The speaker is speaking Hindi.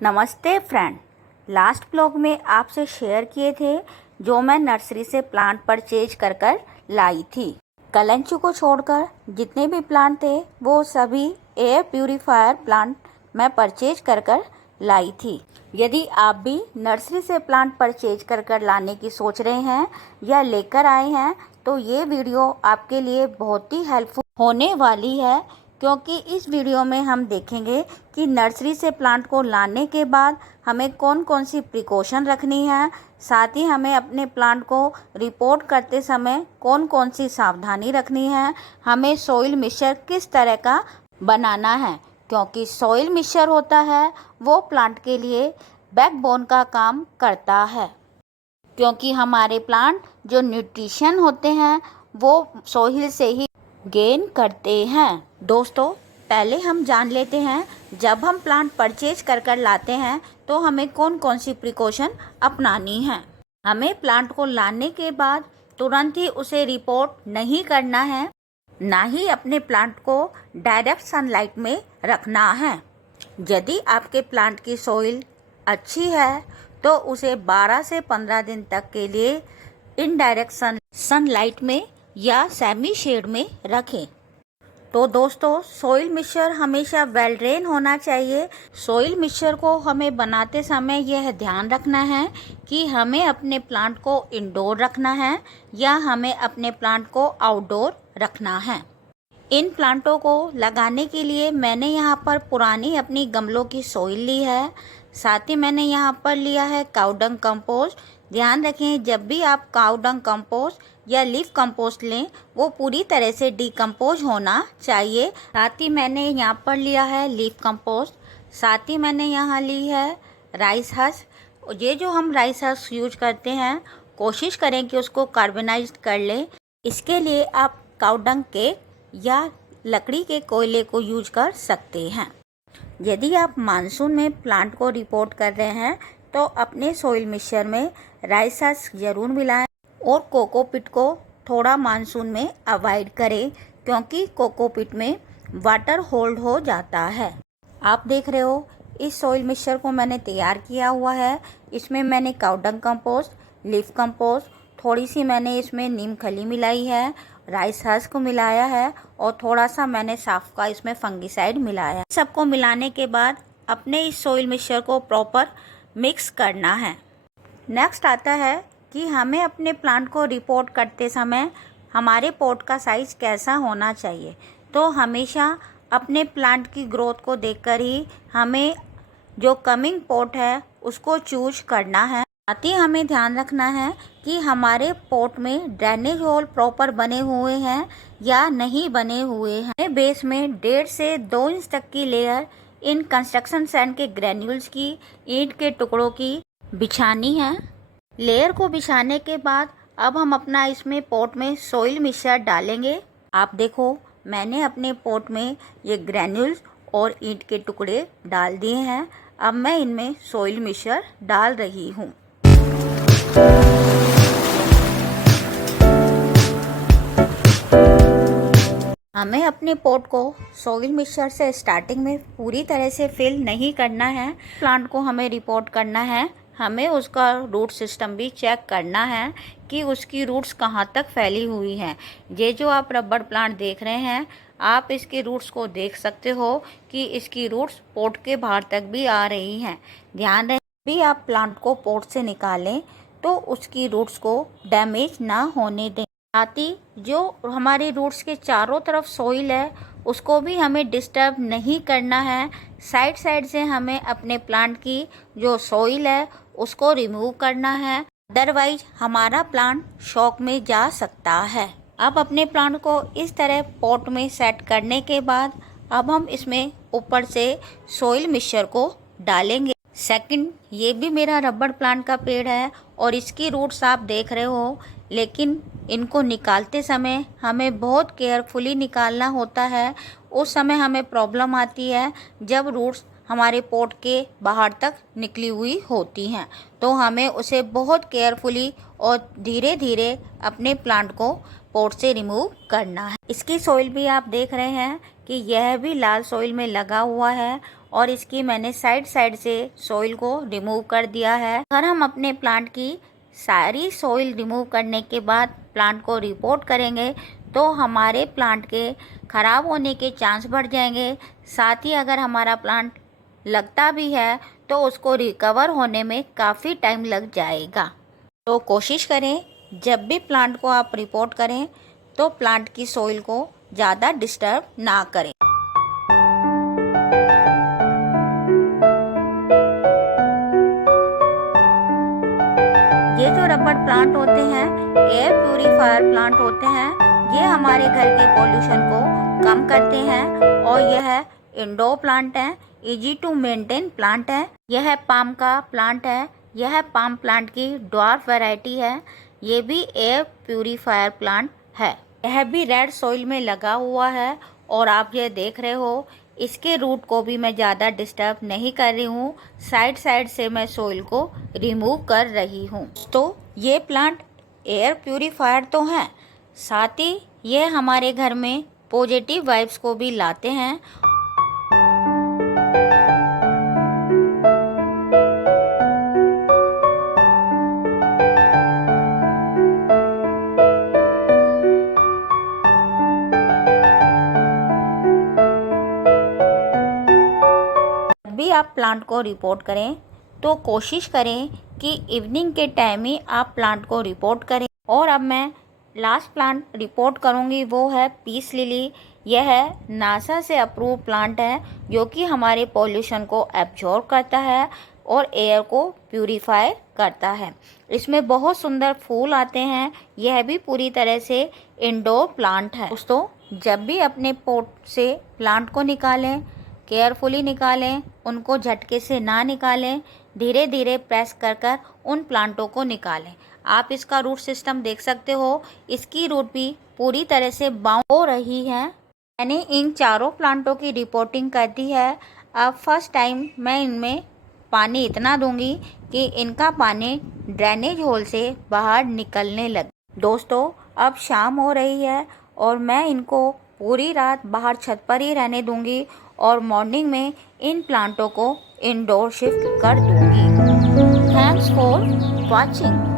नमस्ते फ्रेंड। लास्ट ब्लॉग में आपसे शेयर किए थे जो मैं नर्सरी से प्लांट परचेज कर लाई थी। कलंचू को छोड़कर जितने भी प्लांट थे वो सभी एयर प्यूरीफायर प्लांट मैं परचेज कर लाई थी। यदि आप भी नर्सरी से प्लांट परचेज कर लाने की सोच रहे हैं या लेकर आए हैं तो ये वीडियो आपके लिए बहुत ही हेल्पफुल होने वाली है, क्योंकि इस वीडियो में हम देखेंगे कि नर्सरी से प्लांट को लाने के बाद हमें कौन कौन सी प्रिकॉशन रखनी है, साथ ही हमें अपने प्लांट को रिपोर्ट करते समय कौन कौन सी सावधानी रखनी है, हमें सॉइल मिक्सचर किस तरह का बनाना है, क्योंकि सॉइल मिक्सचर होता है वो प्लांट के लिए बैकबोन का काम करता है। क्योंकि हमारे प्लांट जो न्यूट्रिशन होते हैं वो सॉइल से ही गेन करते हैं। दोस्तों, पहले हम जान लेते हैं जब हम प्लांट परचेज कर लाते हैं तो हमें कौन कौन सी प्रिकॉशन अपनानी है। हमें प्लांट को लाने के बाद तुरंत ही उसे रिपोर्ट नहीं करना है, ना ही अपने प्लांट को डायरेक्ट सनलाइट में रखना है। यदि आपके प्लांट की सॉइल अच्छी है तो उसे 12 से 15 दिन तक के लिए इनडायरेक्ट सनलाइट में या सेमी शेड में रखें। तो दोस्तों, सॉइल मिक्सचर हमेशा वेल ड्रेन होना चाहिए। सॉइल मिक्सचर को हमें बनाते समय यह ध्यान रखना है कि हमें अपने प्लांट को इंडोर रखना है या हमें अपने प्लांट को आउटडोर रखना है। इन प्लांटों को लगाने के लिए मैंने यहाँ पर पुरानी अपनी गमलों की सॉइल ली है, साथ ही मैंने यहाँ पर लिया है काउडंग कंपोस्ट। ध्यान रखें, जब भी आप काउडंग कंपोस्ट या लीफ कंपोस्ट लें वो पूरी तरह से डिकम्पोज होना चाहिए। साथ ही मैंने यहाँ पर लिया है लीफ कंपोस्ट, साथ ही मैंने यहाँ ली है राइस हस्क। ये जो हम राइस हस्क यूज करते हैं कोशिश करें कि उसको कार्बनाइज कर लें। इसके लिए आप काउडंग केक या लकड़ी के कोयले को यूज कर सकते हैं। यदि आप मानसून में प्लांट को रिपोर्ट कर रहे हैं तो अपने सॉइल मिक्सचर में राइस हस्क जरूर मिलाएं और कोकोपीट को थोड़ा मानसून में अवॉइड करें, क्योंकि कोकोपीट में वाटर होल्ड हो जाता है। आप देख रहे हो इस सॉइल मिक्सचर को मैंने तैयार किया हुआ है। इसमें मैंने काउडंग कंपोस्ट, लीफ कंपोस्ट, थोड़ी सी मैंने इसमें नीम खली मिलाई है, राइस हस्क को मिलाया है और थोड़ा सा मैंने साफ का इसमें फंगीसाइड मिलाया है। सबको मिलाने के बाद अपने इस सॉइल मिक्सचर को प्रॉपर मिक्स करना है। नेक्स्ट आता है कि हमें अपने प्लांट को रिपोर्ट करते समय हमारे पॉट का साइज़ कैसा होना चाहिए। तो हमेशा अपने प्लांट की ग्रोथ को देखकर ही हमें जो कमिंग पॉट है उसको चूज करना है। साथ ही हमें ध्यान रखना है कि हमारे पॉट में ड्रेनेज होल प्रॉपर बने हुए हैं या नहीं बने हुए हैं। बेस में 1.5 से 2 इंच तक की लेयर इन कंस्ट्रक्शन सैंड के ग्रेन्यूल्स की, ईंट के टुकड़ों की बिछानी है। लेयर को बिछाने के बाद अब हम अपना इसमें पॉट में सॉइल मिक्सचर डालेंगे। आप देखो, मैंने अपने पॉट में ये ग्रेन्यूल्स और ईंट के टुकड़े डाल दिए हैं। अब मैं इनमें सॉइल मिक्सचर डाल रही हूँ। हमें अपने पॉट को सॉइल मिक्सचर से स्टार्टिंग में पूरी तरह से फिल नहीं करना है। प्लांट को हमें रिपोर्ट करना है, हमें उसका रूट सिस्टम भी चेक करना है कि उसकी रूट्स कहाँ तक फैली हुई हैं। ये जो आप रबड़ प्लांट देख रहे हैं, आप इसके रूट्स को देख सकते हो कि इसकी रूट्स पॉट के बाहर तक भी आ रही हैं। ध्यान रहे, भी आप प्लांट को पॉट से निकालें तो उसकी रूट्स को डैमेज ना होने दें। साथ ही जो हमारी रूट्स के चारों तरफ सॉइल है उसको भी हमें डिस्टर्ब नहीं करना है। साइड साइड से हमें अपने प्लांट की जो सॉइल है उसको रिमूव करना है, अदरवाइज हमारा प्लांट शॉक में जा सकता है। अब अपने प्लांट को इस तरह पॉट में सेट करने के बाद अब हम इसमें ऊपर से सॉइल मिक्सचर को डालेंगे। सेकंड, ये भी मेरा रबड़ प्लांट का पेड़ है और इसकी रूट्स आप देख रहे हो, लेकिन इनको निकालते समय हमें बहुत केयरफुली निकालना होता है। उस समय हमें प्रॉब्लम आती है जब रूट्स हमारे पॉट के बाहर तक निकली हुई होती हैं, तो हमें उसे बहुत केयरफुली और धीरे धीरे अपने प्लांट को पॉट से रिमूव करना है। इसकी सॉइल भी आप देख रहे हैं कि यह भी लाल सॉइल में लगा हुआ है और इसकी मैंने साइड साइड से सॉइल को रिमूव कर दिया है। अगर हम अपने प्लांट की सारी सॉइल रिमूव करने के बाद प्लांट को रिपोर्ट करेंगे तो हमारे प्लांट के ख़राब होने के चांस बढ़ जाएंगे। साथ ही अगर हमारा प्लांट लगता भी है तो उसको रिकवर होने में काफ़ी टाइम लग जाएगा। तो कोशिश करें जब भी प्लांट को आप रिपोर्ट करें तो प्लांट की सॉइल को ज़्यादा डिस्टर्ब ना करें। ये जो रबर प्लांट होते हैं एयर प्यूरीफायर प्लांट होते हैं। ये हमारे घर के पोल्यूशन को कम करते हैं और यह इंडोर प्लांट है, इजी टू मेंटेन प्लांट है। यह पाम का प्लांट है। यह पाम प्लांट की ड्वार्फ वैरायटी है। ये भी एयर प्यूरीफायर प्लांट है। यह भी रेड सॉइल में लगा हुआ है और आप ये देख रहे हो इसके रूट को भी मैं ज़्यादा डिस्टर्ब नहीं कर रही हूँ। साइड साइड से मैं सॉइल को रिमूव कर रही हूँ। तो ये प्लांट एयर प्यूरीफायर तो हैं, साथ ही ये हमारे घर में पॉजिटिव वाइब्स को भी लाते हैं। भी आप प्लांट को रिपोर्ट करें तो कोशिश करें कि इवनिंग के टाइम ही आप प्लांट को रिपोर्ट करें। और अब मैं लास्ट प्लांट रिपोर्ट करूंगी वो है पीस लिली। यह नासा से अप्रूव प्लांट है जो कि हमारे पॉल्यूशन को एब्जॉर्ब करता है और एयर को प्यूरीफाई करता है। इसमें बहुत सुंदर फूल आते हैं। यह भी पूरी तरह से इंडोर प्लांट है। दोस्तों जब भी अपने पॉट से प्लांट को निकालें केयरफुली निकालें, उनको झटके से ना निकालें, धीरे धीरे प्रेस कर कर उन प्लांटों को निकालें। आप इसका रूट सिस्टम देख सकते हो, इसकी रूट भी पूरी तरह से बाउंड हो रही है। मैंने इन चारों प्लांटों की रिपोर्टिंग कर दी है। अब फर्स्ट टाइम मैं इनमें पानी इतना दूंगी कि इनका पानी ड्रेनेज होल से बाहर निकलने लगे। दोस्तों अब शाम हो रही है और मैं इनको पूरी रात बाहर छत पर ही रहने दूंगी और मॉर्निंग में इन प्लांटों को इंडोर शिफ्ट कर दूंगी। Thanks for watching.